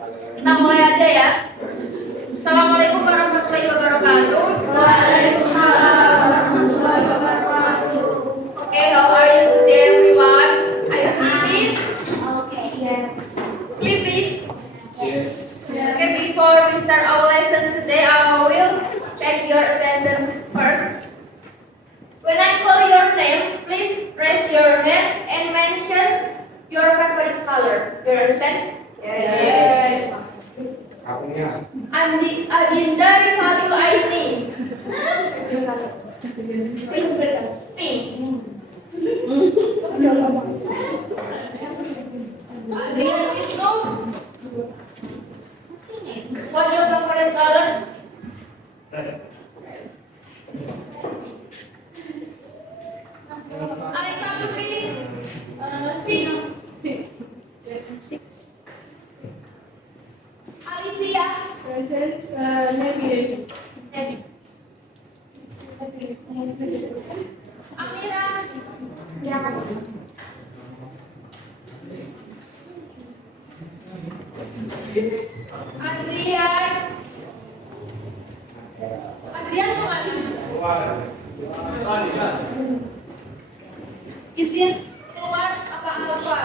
Kita mulai aja ya. Assalamualaikum warahmatullahi wabarakatuh. Waalaikumsalam warahmatullahi wabarakatuh. Okay, how are you today, everyone? Are you sleepy? Okay, yes. Sleepy? Yes. Okay, before we start our lesson today, I will check your attendance first. When I call your name, please raise your hand and mention your favorite color. You understand? Yes. Adinda Rifatul Aini. Pink. Adrian Isnu. What your favorite color? Alexa Putri. Alicia. Present navigation. Debbie. Amira. Adrian. Adrian kemana? Izin keluar apa-apa.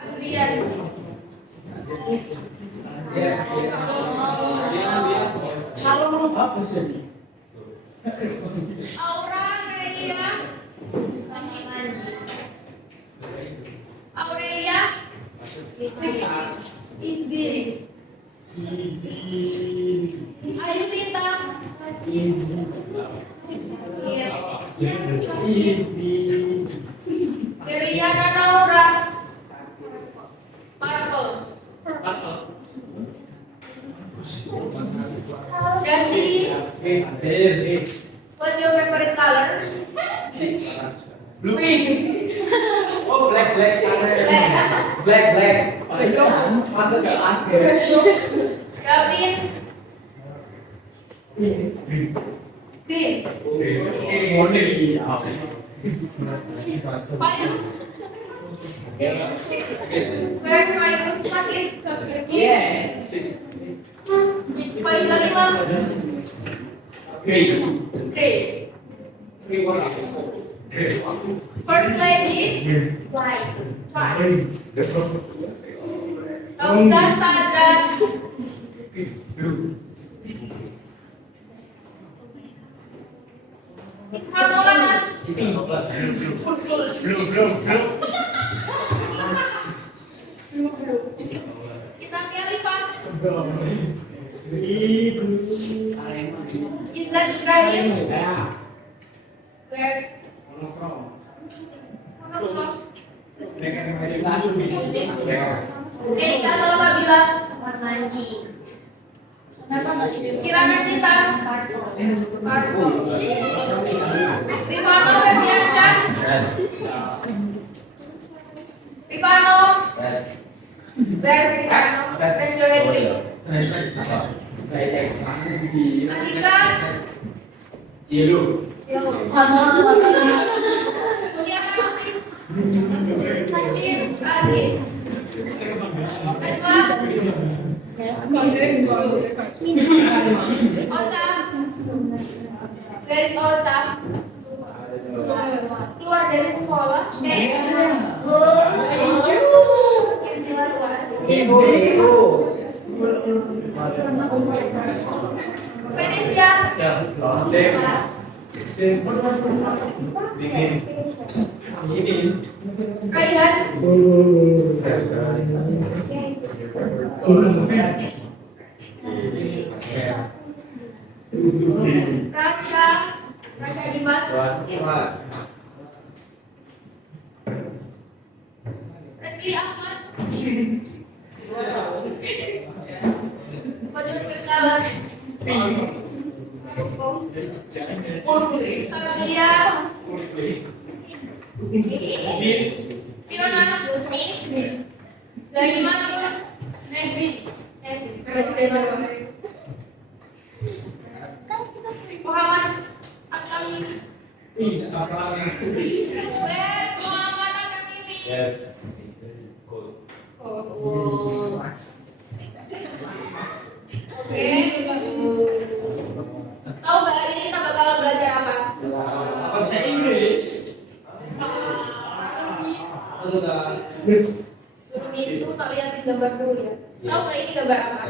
Adrian. Aura Aurelia. Aurelia. Easy. Ayu Sinta. Meriana Naura. Purple. Ganti. What's your favorite color? Blue pink. Oh, black. Pantesan. Gavin. Green. Virus. Where's virus sakit? Yes. Paling kelima. Grey. Grey. Grey. First lady. White. White. Fauzan Sadrat. Ismail Maulana. Kita Khalifa. Izzat Ibrahim. Where's Elisa Salsabila. Mandi. Kirana Cinta. Parko. Rifano Ferdiansyah. Rifano. Where's Rifano? Raise your hand, please. Andika. Yellow. Mulia Putri. Sakit. Edward. Ocha. Where is Ocha? Keluar dari sekolah. Felicia. Raihan. Rasha Dimas. Resli Ahmad. Kodok berkawan. Salia. Fiona. Zaiman. Nedri. Muhammad Akami. Muhammad Akami. Muhammad Akami. Yes. Oh. Oke. Tahu nggak hari ini kita bakal belajar apa? Apa bahasa Inggris? Sebelum itu tak lihat gambar dulu ya. Tahu nggak ini gambar apa?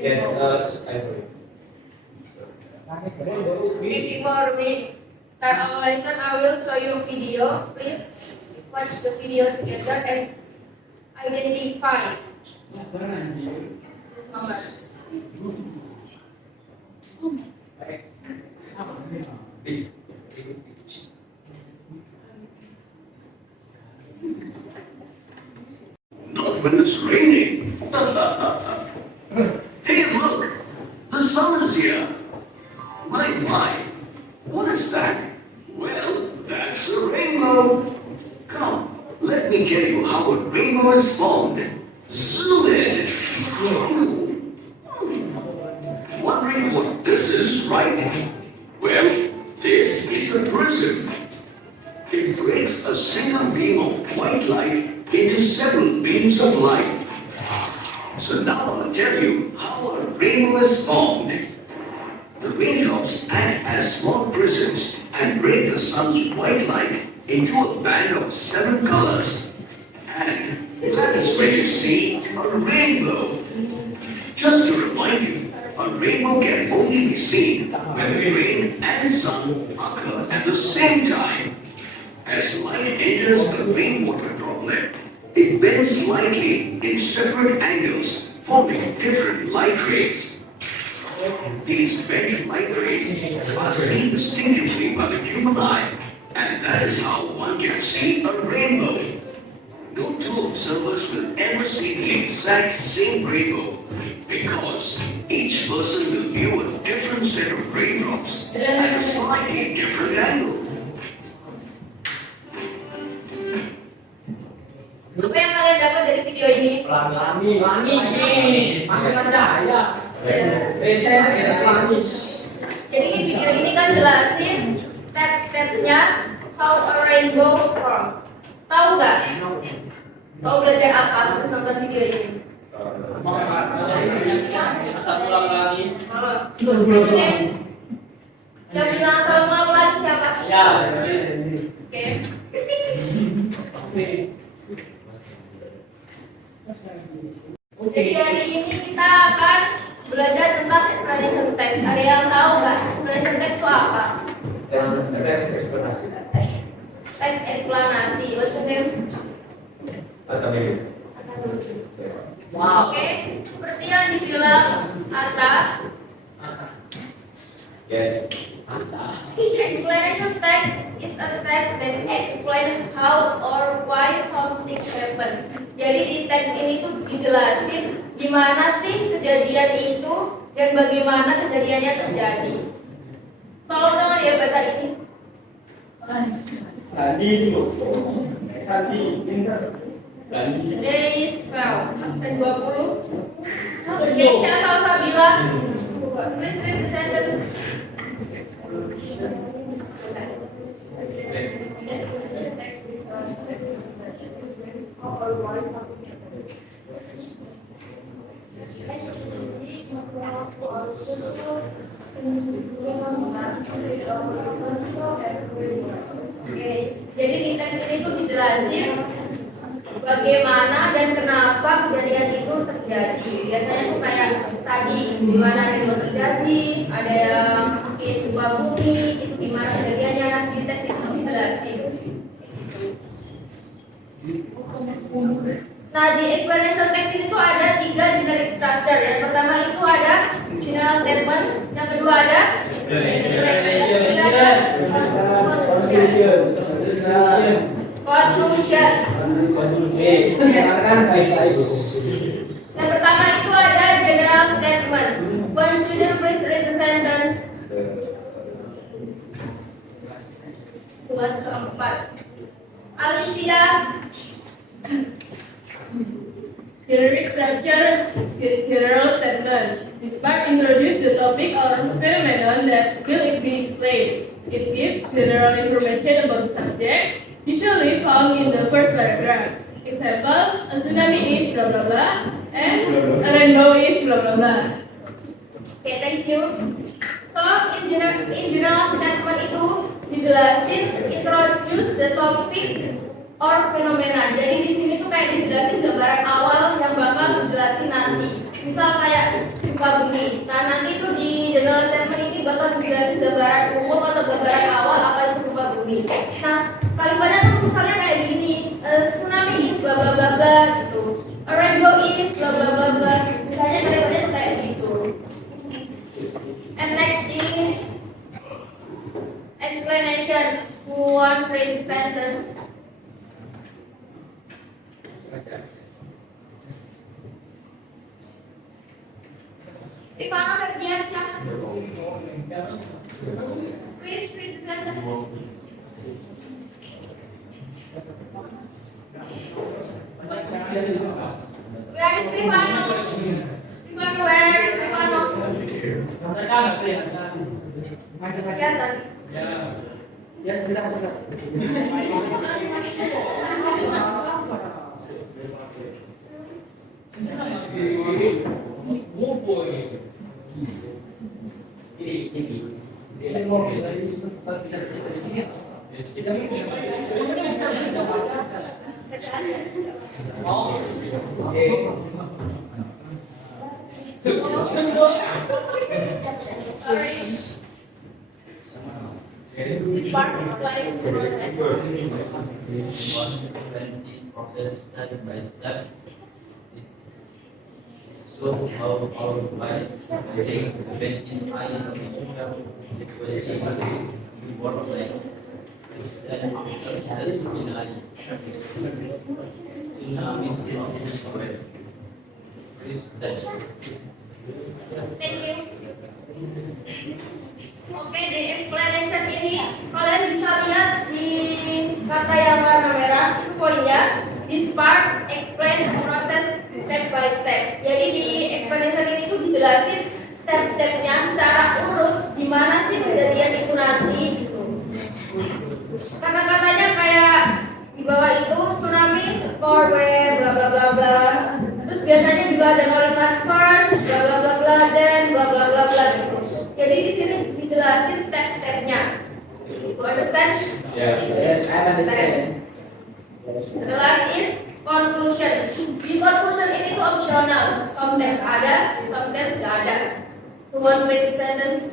Yes, ivory. Before we start our lesson, I will show you a video. Please watch the video together and identify this number. Not when it's raining. Hey, look! The sun is here. My. What is that? Well, that's a rainbow. Come, let me tell you how a rainbow is formed. Zoom in. Wondering what this is, right? Well, this is a prism. It breaks a single beam of white light into several beams of light. So now I'll tell you how a rainbow is formed. The raindrops act as small prisms and break the sun's white light into a band of 7 colors. And that is when you see a rainbow. Just to remind you, a rainbow can only be seen when the rain and sun occur at the same time. As light enters the rainwater droplet, it bends slightly in separate angles, forming different light rays. These bent light rays are seen distinctively by the human eye, and that is how one can see a rainbow. No two observers will ever see the exact same rainbow, because each person will view a different set of raindrops at a slightly different angle. Apa yang kalian dapat dari video ini? Jadi di video ini kan jelasin step-stepnya how a rainbow forms. Tahu nggak? Tahu belajar apa? Terus nonton video ini. Yang bilang asal mau lagi siapa? Oke. Jadi hari ini kita akan belajar tentang explanation text. Ada yang tahu nggak explanation text itu apa? Teks eksplanasi. What's your name? Oke, seperti yang dibilang atas. Yes. Explanation text is a text that explain how or why something happen. Jadi di teks ini tuh dijelasin gimana sih kejadian itu dan bagaimana kejadiannya terjadi. Tolong dong ya baca ini. Today is 12, absen 20. Keisha Salsabila. Please read the sentence. Oke, jadi di teks ini tuh dijelasin bagaimana dan kenapa kejadian itu terjadi. Biasanya tuh kayak tadi gimana itu terjadi, ada yang mungkin sebuah bumi itu gimana kejadiannya. Di teks itu dijelasin. Nah, di explanation text ini tuh ada 3 generic structure. Yang pertama itu ada general statement, yang kedua ada conclusion. Yang pertama itu ada general statement. One student please read the sentence. 4. Alicia. Generic structure, general statement. This part introduces the topic or phenomenon that will be explained. It gives general information about the subject, usually found in the first paragraph. Example, a tsunami is blah blah blah, and a rainbow is blah blah blah. Oke, thank you. So, in general statement itu dijelasin introduce the topic or phenomena. Jadi di sini tuh kayak dijelasin gambaran awal yang bakal dijelasin nanti. Misal kayak gempa bumi. Nah, nanti itu di general statement ini bakal dijelasin gambaran umum atau gambaran awal apa itu gempa bumi. Nah, paling banyak tuh misalnya kayak gini, tsunami is bla bla bla bla gitu. A rainbow is bla bla bla bla. Misalnya paling banyak tuh kayak gitu. And next is explanation. Who wants read sentence? Rifana Ferdiansyah. Please read the sentence. Where is Rifano? Rifano, where is Rifano? Kelihatan. Ya, sebentar. This part is like process. Process step by step. So how life take the best in iron situation we work like then tsunami is correct. Thank you. Oke, di explanation ini kalian bisa lihat di kata yang warna merah poinnya. This part explain the process step by step. Jadi di explanation ini tuh dijelasin step-stepnya secara urut gimana sih kejadian itu nanti gitu. Kata-katanya kayak di bawah itu tsunami, core wave, bla bla bla bla. Terus biasanya juga ada kalimat first, bla bla bla bla, then bla bla bla bla gitu. Jadi di sini dijelasin step-stepnya. You understand? Yes. I understand. The last is conclusion. Di conclusion ini tuh optional. Sometimes ada, sometimes nggak ada. Who want to read the sentence?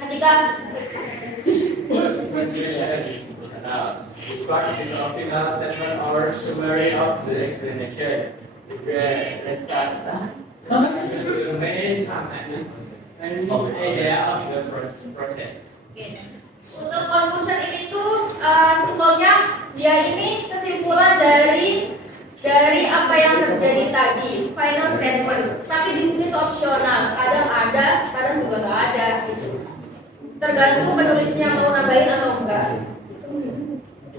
Andika. This part is the final statement or summary of the explanation. Let's start. The main idea of the process. Oke. Untuk conclusion ini tuh simpelnya dia ini kesimpulan dari apa yang terjadi tadi, final statement. Tapi di sini tuh opsional, kadang ada, kadang juga nggak ada gitu. Tergantung penulisnya mau nambahin atau enggak.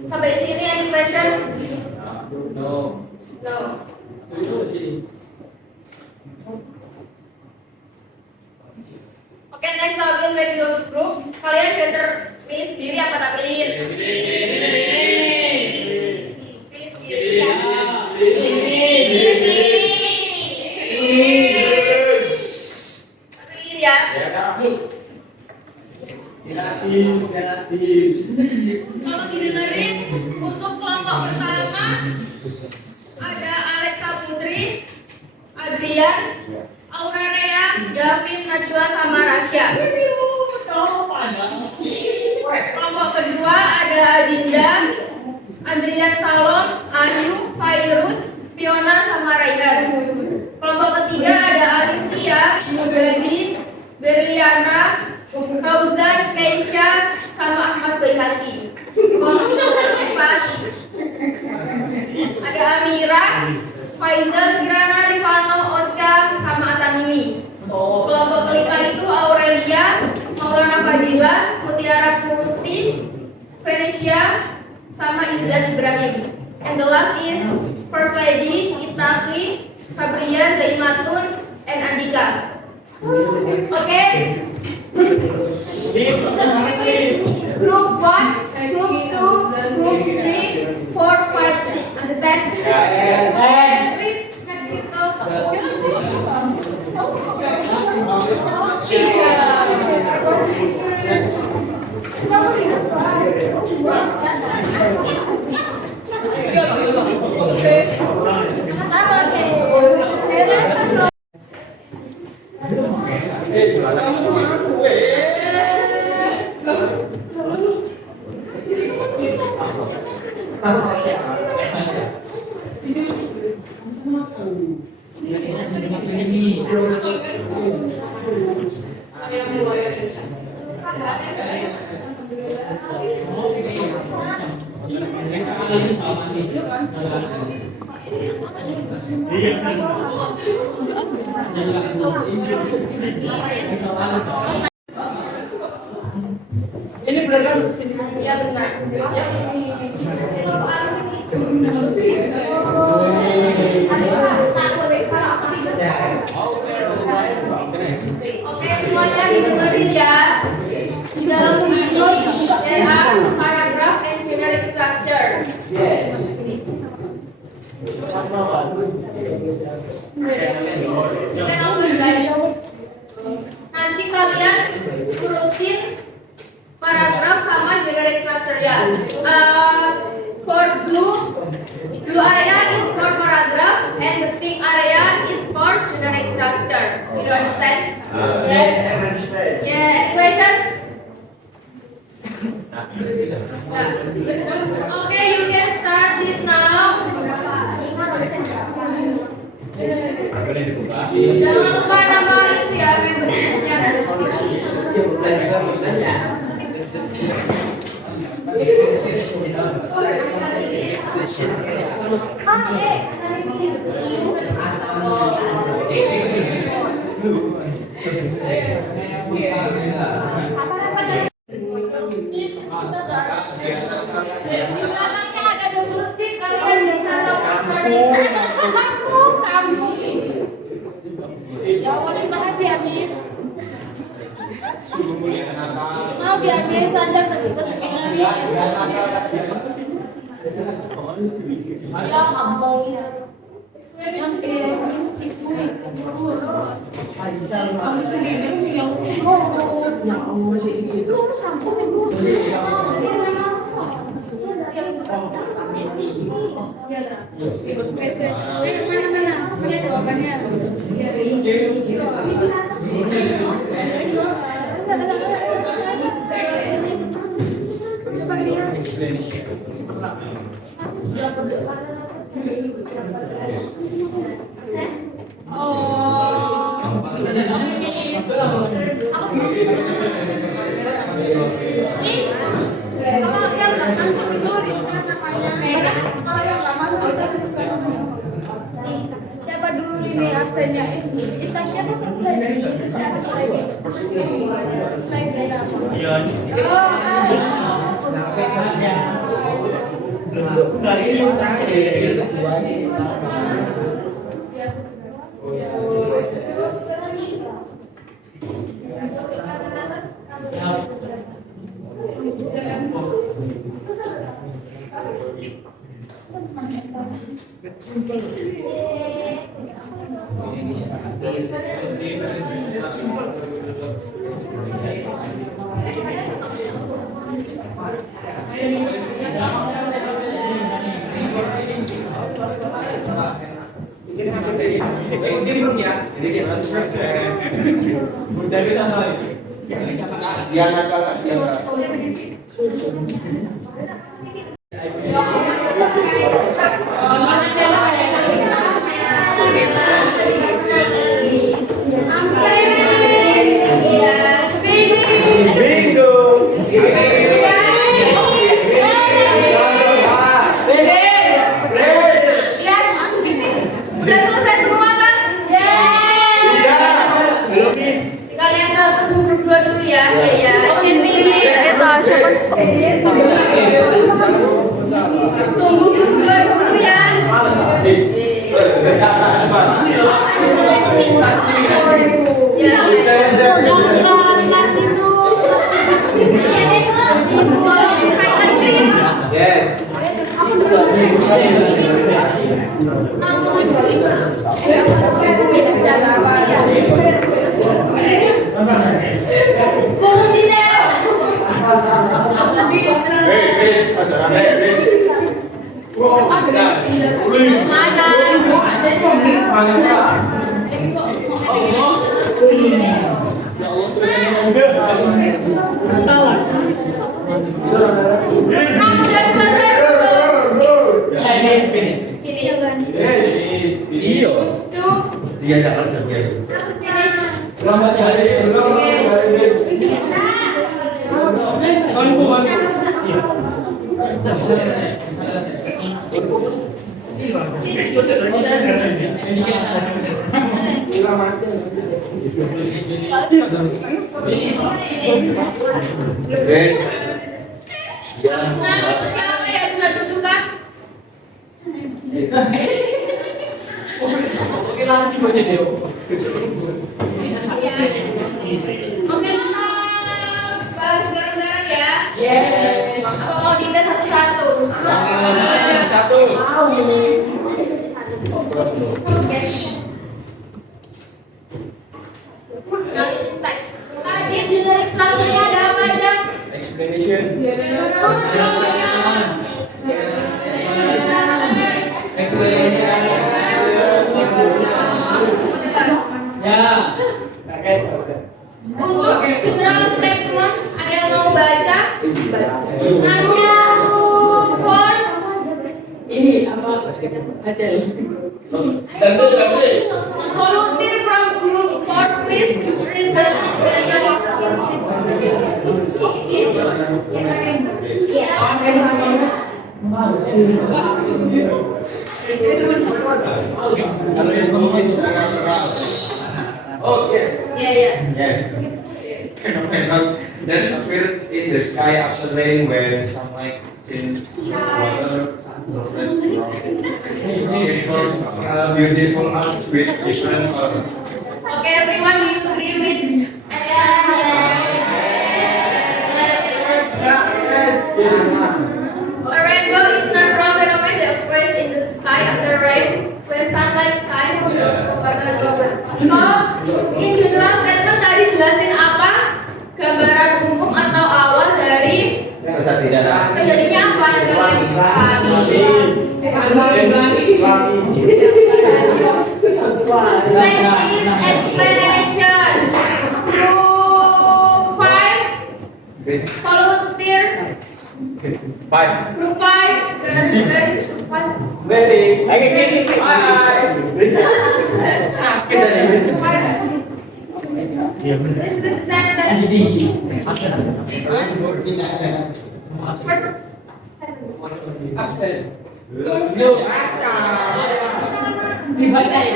Sampai sini any question? No. No. Oke, next audience when you group, kalian better pilih sendiri apa tak pilih? Pilih sendiri. Pilih ya. Kalau didengerin untuk kelompok pertama ada Alexa Putri, Adrian, Aurelia, David, Najwa, sama Rasya. Kelompok kedua ada Adinda, Adrian Salom, Ayu, Fairuz, Fiona, sama Raihan. Kelompok ketiga ada Alicia, Mugadi, Berliana, Fauzan, Keisha, sama Ahmad Baihaqi. Kelompok keempat ada Amira, Faizal, Kirana, Rifano, Ocha, sama Atamimi. Kelompok kelima itu Aurelia, Maulana Fadila, Mutiara Putri, Venesia, sama Izzat Ibrahim. And the last is First Lady, Itaki, Sabria, Zaimatun, and Andika. Okay? Group 1, Group 2, Group 3, 4, 5, 6. Understand? Please, next Ini benar kan? Sini. Ya benar. Oke, semuanya didengerin ya. Di dalam sini there are paragraph and generic structure. Yes. Nanti kalian turutin paragraf sama generic structure ya. For blue area is for paragraph and the pink area is for generic structure. You understand? Yes, I understand. Yeah, question? Okay, you can start it now. Jangan lupa nama itu ya, membernya. Di belakangnya ada double tick, kalian bisa lakukan. Jawaban terima kasih ya, Miss. Suruh mulia kenapa? Mau biar Miss saja sedikit sedikit ya. Ya ampun. Yang terus cikui. Kamu sendiri yang ngurus. Ya Allah sih itu sampo itu. Mana? Punya jawabannya. Siapa dulu ini absennya? Kita siapa Kalian tunggu berdua dulu ya. Iya. Kita siapa? Dia ada kerja dia. Nah, itu siapa ya bisa tunjukkan? Oke, balas bareng-bareng ya. Yes. Apa mau dinda satu-satu? Satu. Oke. Nah, ini start. Tadi judul selanjutnya ada apa aja? Explanation. Ya. Untuk general statement, ada yang mau baca? Nanya for Ini apa? Aja. volunteer from group 4, please read the Oh yes. Yeah, yeah. Yes. Phenomenon that appears in the sky after rain when sunlight sinks water droplets from it forms beautiful arcs with different colors. Okay, everyone, do you agree with? A rainbow is a natural phenomenon that occurs in the sky after rain when sunlight shines. So, in general statement tadi jelasin apa? Gambaran umum atau awal dari terjadinya apa yang explanation. Group 5 volunteer. 5. Group 5 Six. Ready? This is the sentence. First sentence. Absent. Dibaca ya.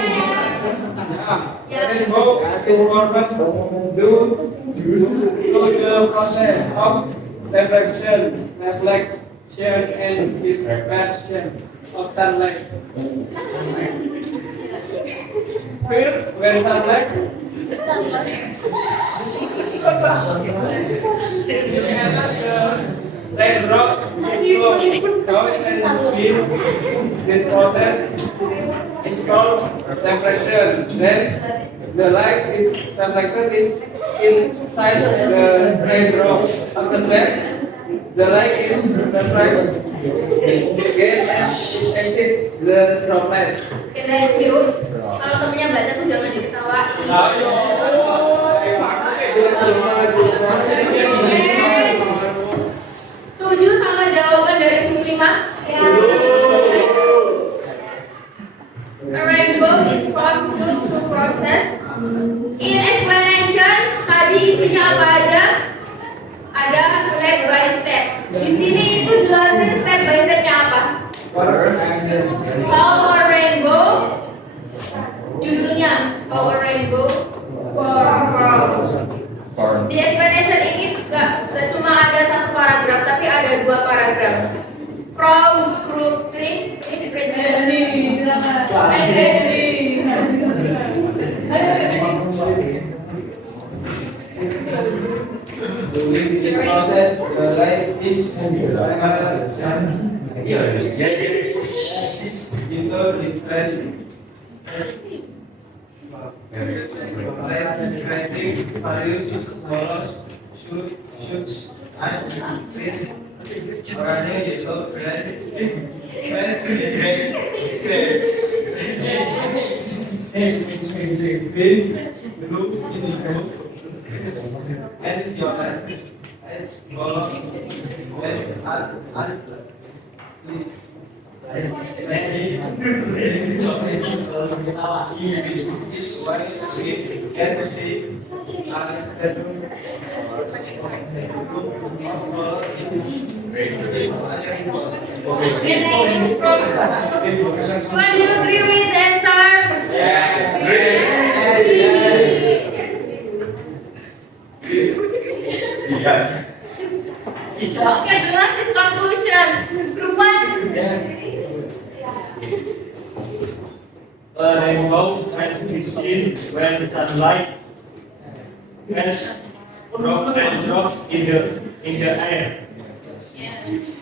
Rainbow is formed due to the process of reflection and dispersion of sunlight. First, when sunlight raindrop flow down and in this process is called reflection. Then the light is reflected is inside the raindrop. After that, the light is reflected again and exits the droplet. Oke, thank you. Kalau temennya baca tuh jangan diketawain. Setuju sama jawaban dari group 5? A rainbow is formed due to process. In explanation, tadi isinya apa aja? Ada step by step. Di sini itu jelasin step by stepnya apa? How a rainbow. Judulnya How a rainbow forms. Di explanation ini gak cuma ada satu paragraf, tapi ada 2 paragraf. From group 3 is During this process, the light is into physical difference. Differentiating values follows should and with organization of and your as follows And I will from. What do you agree with answer? Okay, the last is conclusion. Group one. A rainbow can be seen when sunlight has drops in the air,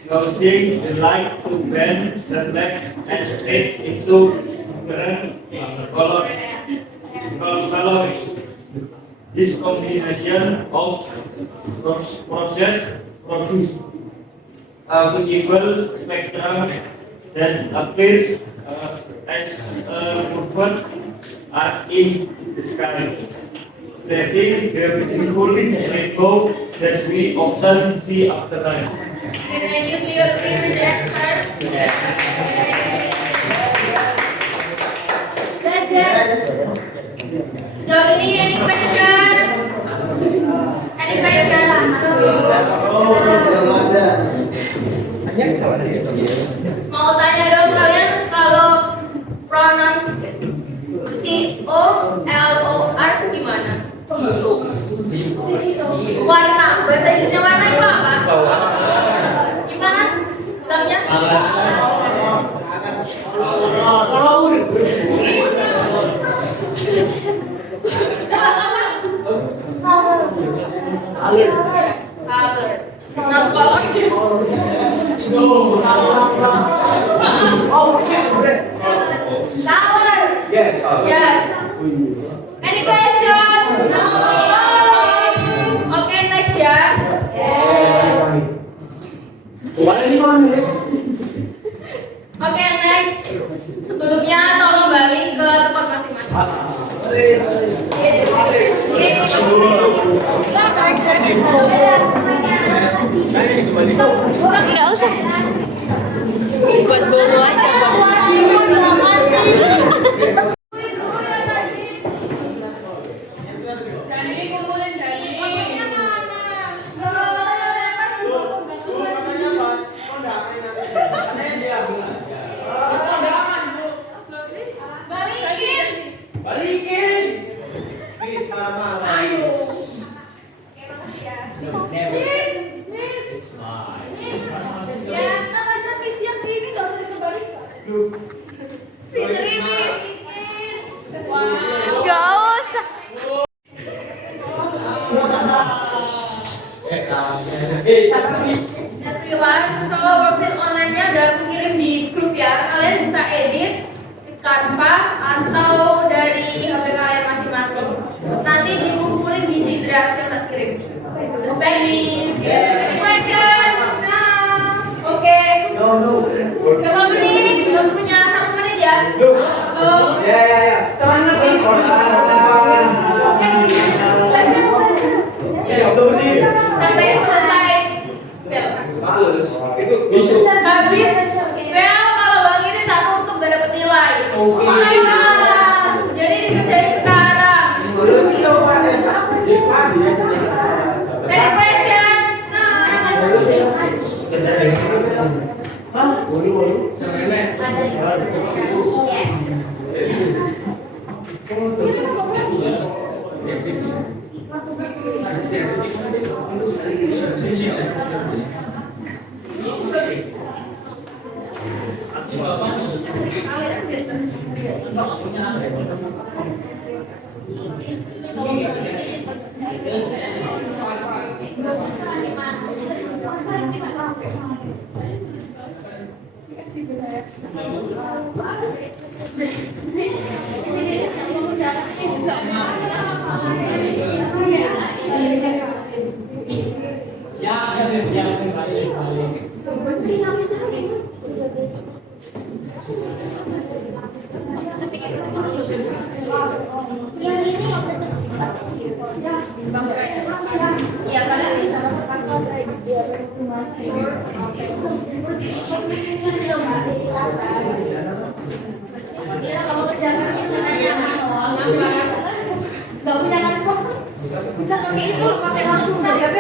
causing the light to bend, reflect, and split into different colors. This combination of process produce a visible spectrum that appears as a movement art in the sky, creating the beautiful rainbow that we often see after night. Can I give you agree with the answer? That's it. Johnny, any question? Any question? Mau tanya dong kalian kalau pronouns COLOR gimana? Warna, bahasa Inggrisnya warna itu apa? Gimana? Bilangnya? Color. Not color. Color. Yes. Yes. Any question? No. Okay, next ya. Oke, next. Sebelumnya tolong balik ke tempat masing-masing. Nggak usah. Buat guru aja. Jadi kumpulin jadi. Balikin. Nggak usah. Everyone, so worksheet online-nya udah aku kirim di grup ya. Kalian bisa edit di Canva atau dari HP kalian masing-masing. Nanti dikumpulin di G-Drive yang tak kirim. Any question? Oke. Berapa menit? Waktunya 1 menit ya? Sampai selesai. Itu Habis. Bel, kalau Bang ini tak tutup gak dapet nilai. Jadi dikerjain sekarang. Any question? Ya, kalian bisa. Gak punya handphone. Bisa pakai itu, pakai langsung dari HP.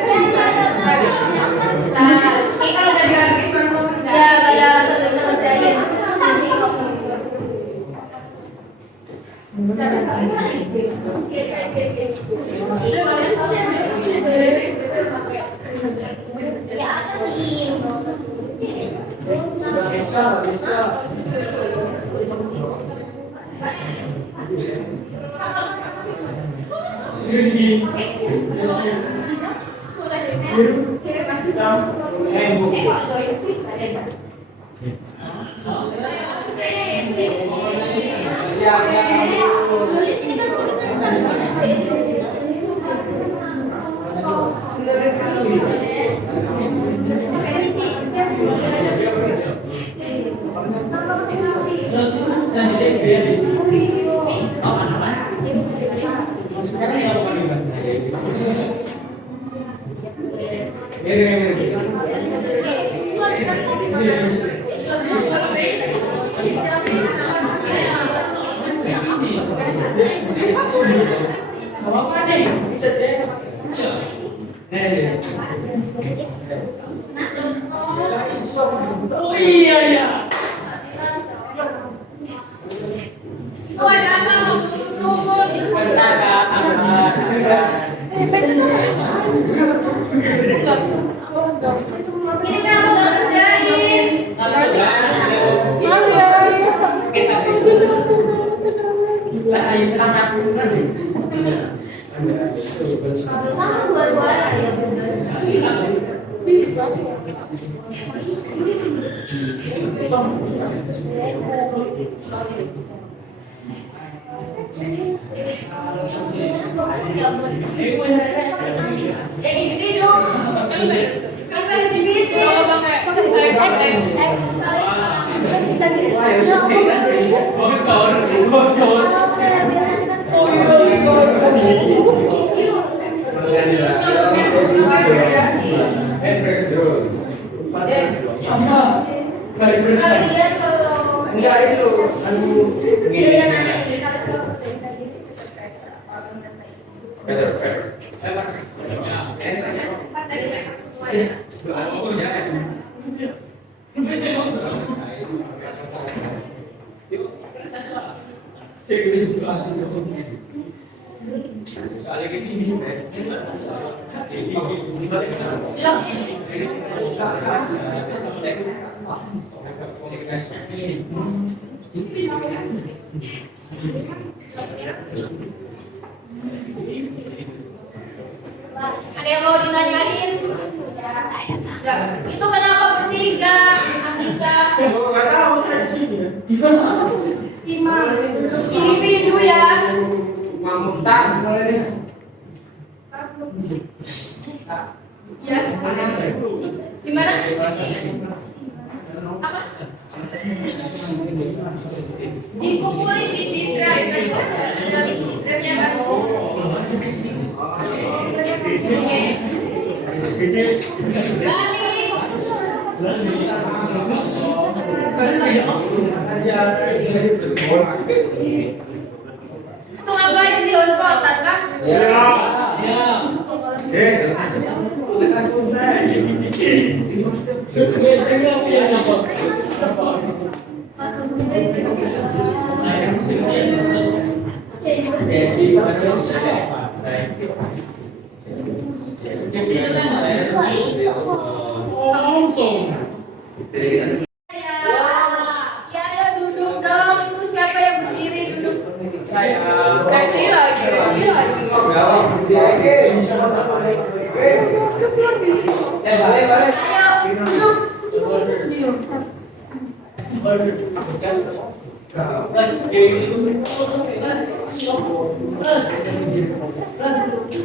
Ini kalau udah diambil baru ya, kayak selesai. Ya apa sih? Oh iya ya. Itu ada apa? Nomor. Ini kamu nggak kerjain. Kamu buat-buat ya bener. Ya ini dong. Kan pakai GBC. Bisa sih. Kalian kalau kalian anak ini ada yang mau ditanyain? Itu kenapa bertiga? Andika. Individu ya. Ya. Gimana? Apa? Dikumpulin di drive. Drive-nya kan. Itu ngapain sih hotspotan kan? Ya, ayo duduk dong. Itu siapa yang berdiri duduk? Ayo, duduk.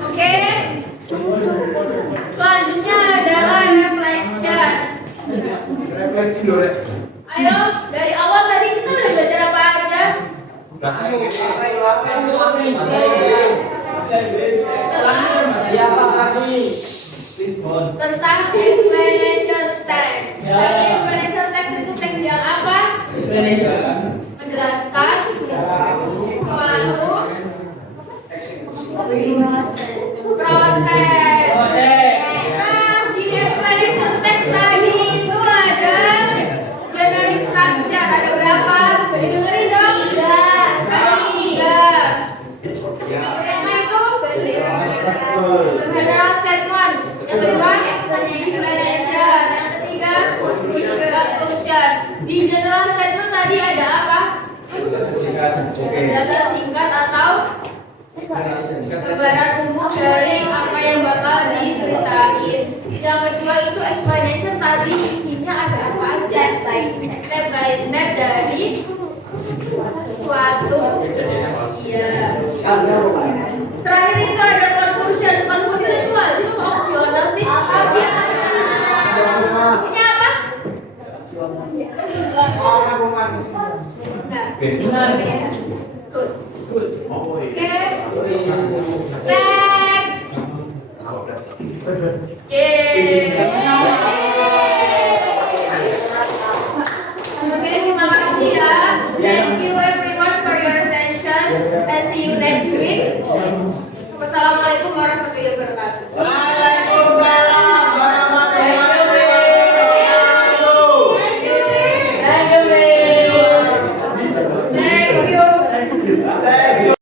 Oke. Selanjutnya adalah reflection. Refleksi dulu ya. Ayo, dari awal tadi kita udah belajar apa aja? Nah, ini Tentang explanation text. Dan explanation text itu teks yang apa? Menjelaskan suatu proses. Nah, di explanation text tadi itu ada generic structure. Ada berapa? Dengerin dong. Ada 3. Yang pertama itu general statement. Yang kedua explanation. Yang ketiga conclusion. Di general statement tadi ada apa? Penjelasan singkat atau gambaran umum dari apa yang bakal diceritain. Yang kedua itu explanation tadi isinya ada apa? Step by step dari suatu. Iya. Terakhir itu ada conclusion. Conclusion itu wajib apa opsional sih? Isinya apa? Good. Oke. Next. Yeay.